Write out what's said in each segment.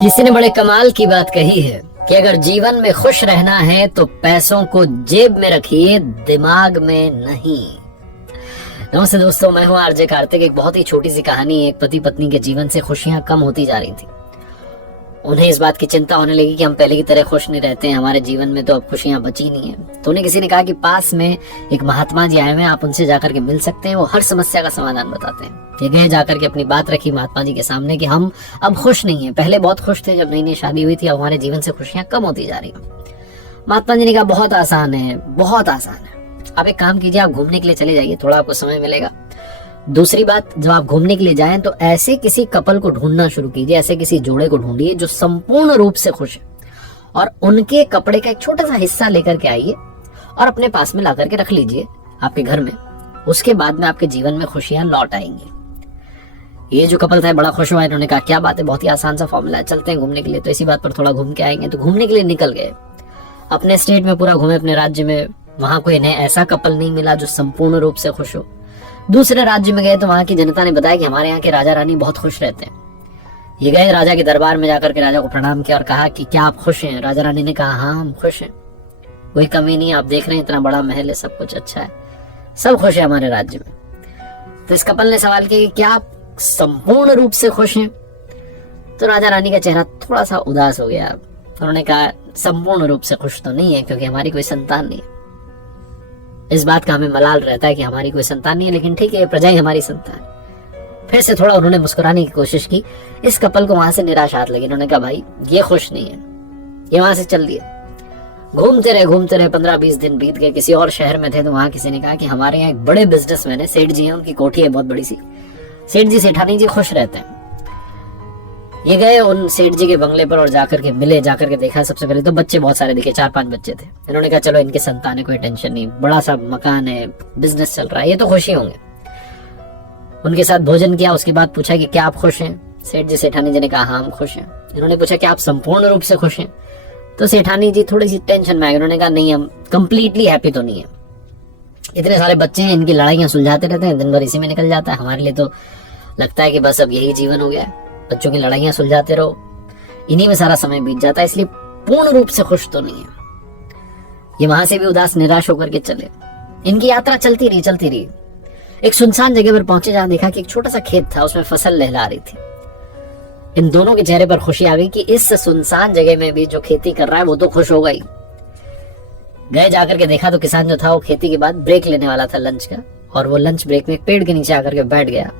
किसी ने बड़े कमाल की बात कही है कि अगर जीवन में खुश रहना है तो पैसों को जेब में रखिए, दिमाग में नहीं। नमस्ते दोस्तों, मैं हूं आरजे कार्तिक। एक बहुत ही छोटी सी कहानी। एक पति पत्नी के जीवन से खुशियां कम होती जा रही थी। उन्हें इस बात की चिंता होने लगी कि हम पहले की तरह खुश नहीं रहते हैं, हमारे जीवन में तो अब खुशियां बची नहीं है। तो उन्हें किसी ने कहा कि पास में एक महात्मा जी आए हुए हैं, आप उनसे जाकर के मिल सकते हैं, वो हर समस्या का समाधान बताते हैं। ये गए, जाकर के अपनी बात रखी महात्मा जी के सामने कि हम अब खुश नहीं है, पहले बहुत खुश थे जब नई नई शादी हुई थी, अब हमारे जीवन से खुशियां कम होती जा रही हैं। महात्मा जी ने कहा बहुत आसान है, बहुत आसान है। आप एक काम कीजिए, आप घूमने के लिए चले जाइए, थोड़ा आपको समय मिलेगा। दूसरी बात, जब आप घूमने के लिए जाएं तो ऐसे किसी कपल को ढूंढना शुरू कीजिए, ऐसे किसी जोड़े को ढूंढिए जो संपूर्ण रूप से खुश है, और उनके कपड़े का एक छोटा सा हिस्सा लेकर के आइए और अपने पास में ला करके रख लीजिए आपके घर में। उसके बाद में आपके जीवन में खुशियां लौट आएंगी। ये जो कपल था बड़ा खुश हुआ। इन्होंने कहा क्या बात है, बहुत ही आसान सा फॉर्मूला है, चलते हैं घूमने के लिए। तो इसी बात पर थोड़ा घूम के आएंगे। तो घूमने के लिए निकल गए, अपने स्टेट में पूरा घूमे, अपने राज्य में। वहां कोई इन्हें ऐसा कपल नहीं मिला जो संपूर्ण रूप से खुश हो। दूसरे राज्य में गए तो वहां की जनता ने बताया कि हमारे यहाँ के राजा रानी बहुत खुश रहते हैं। ये गए राजा के दरबार में, जाकर के राजा को प्रणाम किया और कहा कि क्या आप खुश हैं। राजा रानी ने कहा हाँ हम खुश हैं, कोई कमी नहीं, आप देख रहे हैं इतना बड़ा महल है, सब कुछ अच्छा है, सब खुश है हमारे राज्य में। तो इस कपल ने सवाल किया कि क्या आप संपूर्ण रूप से खुश हैं। तो राजा रानी का चेहरा थोड़ा सा उदास हो गया। उन्होंने कहा संपूर्ण रूप से खुश तो नहीं है, क्योंकि हमारी कोई संतान नहीं है। इस बात का हमें मलाल रहता है कि हमारी कोई संतान नहीं है, लेकिन ठीक है, प्रजा ही हमारी संतान। फिर से थोड़ा उन्होंने मुस्कुराने की कोशिश की। इस कपल को वहां से निराश हाथ लगी। उन्होंने कहा भाई ये खुश नहीं है, ये वहां से चल दिए। घूमते रहे 15-20 दिन बीत गए। किसी और शहर में थे तो वहां किसी ने कहा कि हमारे यहाँ एक बड़े बिजनेसमैन है, सेठ जी हैं, उनकी कोठी है बहुत बड़ी सी, सेठ जी सेठानी जी खुश रहते हैं। ये गए उन सेठ जी के बंगले पर और जाकर के मिले। जाकर के देखा, सबसे पहले तो बच्चे बहुत सारे दिखे, 4-5 बच्चे थे। इन्होंने कहा चलो इनके संतान है, कोई टेंशन नहीं, बड़ा सा मकान है, बिजनेस चल रहा है, ये तो खुशी होंगे। उनके साथ भोजन किया। उसके बाद पूछा कि क्या आप खुश हैं। सेठ जी सेठानी जी ने कहा हाँ हम खुश हैं। इन्होंने पूछा क्या आप संपूर्ण रूप से खुश हैं। तो सेठानी जी थोड़ी सी टेंशन में आ गई। उन्होंने कहा नहीं, हम कंप्लीटली हैप्पी तो नहीं है। इतने सारे बच्चे हैं, इनकी लड़ाइयां सुलझाते रहते हैं, दिन भर इसी में निकल जाता है। हमारे लिए तो लगता है कि बस अब यही जीवन हो गया है, बच्चों की लड़ाइयां सुलझाते रहो, इन्हीं में सारा समय बीत जाता है, इसलिए पूर्ण रूप से खुश तो नहीं है। ये वहां से भी उदास निराश होकर के चले। इनकी यात्रा चलती रही। एक सुनसान जगह पर पहुंचे, जहां देखा कि एक छोटा सा खेत था, उसमें फसल लहला रही थी। इन दोनों के चेहरे पर खुशी आ गई कि इस सुनसान जगह में भी जो खेती कर रहा है वो तो खुश होगा ही। गए, जाकर के देखा तो किसान जो था वो खेती के बाद ब्रेक लेने वाला था लंच का, और वो लंच ब्रेक में एक पेड़ के नीचे आकर के बैठ गया।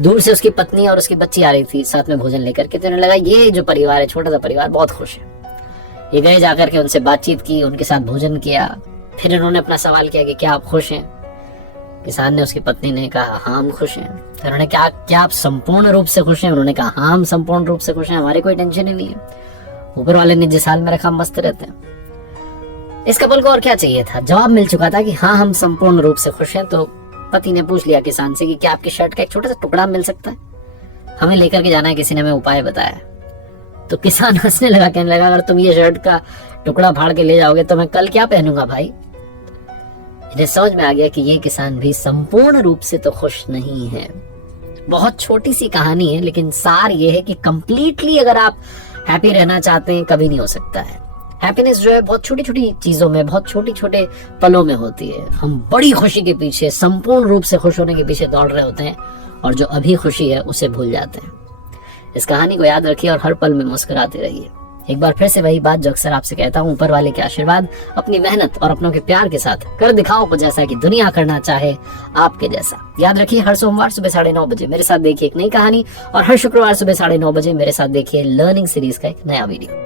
दूर से उसकी पत्नी और उसकी बच्ची आ रही थी साथ में भोजन लेकर के। तो उन्हें लगा ये जो परिवार है, छोटा सा परिवार, बहुत खुश है। ये गए, जाकर के उनसे बातचीत की, उनके साथ भोजन किया। फिर इन्होंने अपना सवाल किया कि क्या आप खुश हैं। किसान ने, उसकी पत्नी ने कहा हाँ हम खुश हैं। फिर उन्होंने कहा क्या आप संपूर्ण रूप से खुश हैं। उन्होंने कहा हाँ हम संपूर्ण रूप से खुश हैं, हमारी कोई टेंशन ही नहीं है, ऊपर वाले ने जिस हाल में रखा मस्त रहते हैं। इस कपल को और क्या चाहिए था, जवाब मिल चुका था कि हाँ हम संपूर्ण रूप से खुश हैं। तो पति ने पूछ लिया किसान से कि क्या आपकी शर्ट का एक छोटा सा टुकड़ा मिल सकता है, हमें लेकर के जाना है, किसी ने हमें उपाय बताया। तो किसान हंसने लगा, कहने लगा अगर तुम ये शर्ट का टुकड़ा फाड़ के ले जाओगे तो मैं कल क्या पहनूंगा भाई। इन्हें समझ में आ गया कि ये किसान भी संपूर्ण रूप से तो खुश नहीं है। बहुत छोटी सी कहानी है, लेकिन सार ये है कि कंप्लीटली अगर आप हैप्पी रहना चाहते हैं, कभी नहीं हो सकता है। हैप्पीनेस जो है बहुत छोटी छोटी चीजों में, बहुत छोटे छोटे पलों में होती है। हम बड़ी खुशी के पीछे, संपूर्ण रूप से खुश होने के पीछे दौड़ रहे होते हैं, और जो अभी खुशी है उसे भूल जाते हैं। इस कहानी को याद रखिए और हर पल में मुस्कुराते रहिए। एक बार फिर से वही बात जो अक्सर आपसे कहता हूँ, ऊपर वाले के आशीर्वाद, अपनी मेहनत और अपनों के प्यार के साथ कर दिखाओ कुछ ऐसा कि दुनिया करना चाहे आपके जैसा। याद रखिए हर सोमवार सुबह 9:30 बजे मेरे साथ देखिए एक नई कहानी, और हर शुक्रवार सुबह 9:30 बजे मेरे साथ देखिए लर्निंग सीरीज का एक नया वीडियो।